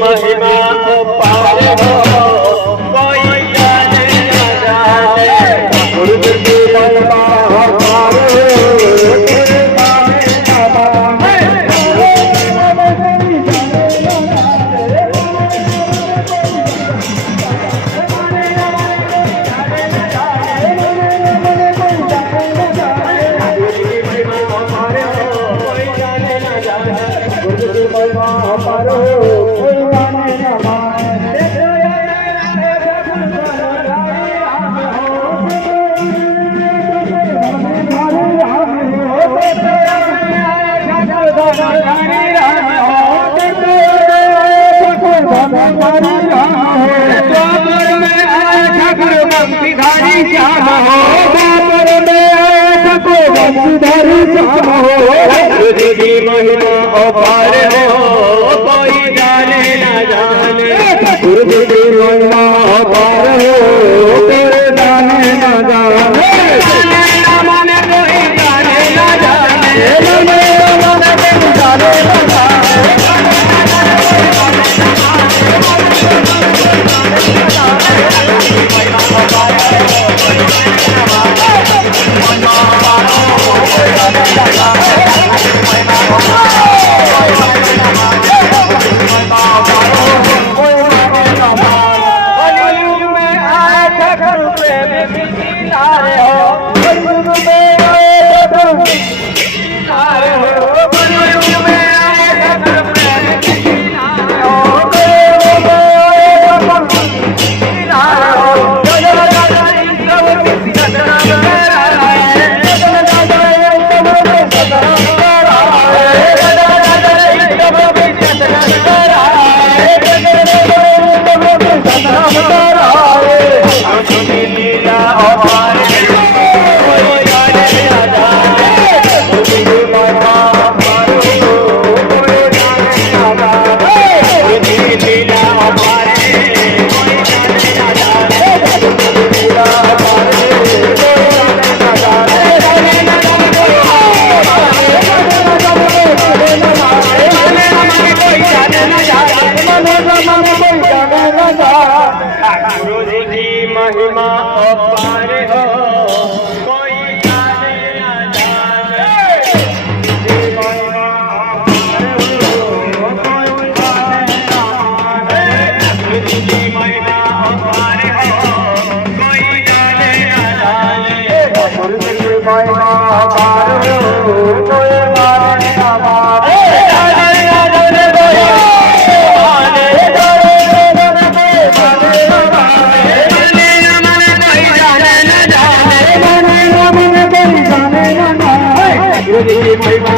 महिमा पार हो कोई जाने न जाने गुरु की महिमा पार की महिमा अपार हो कोई जाने न जाने गुरु की महिमा अपार हो कोई जाने न जाने माने कोई जाने न जाने कोई जाने न महिमा अपार हो कोई जाने न जाने महिमा अपार हो कोई जाने न जाने महिमा अपार हो कोई जाने न जाने महिमा अपार हो कोई जाने न जाने महिमा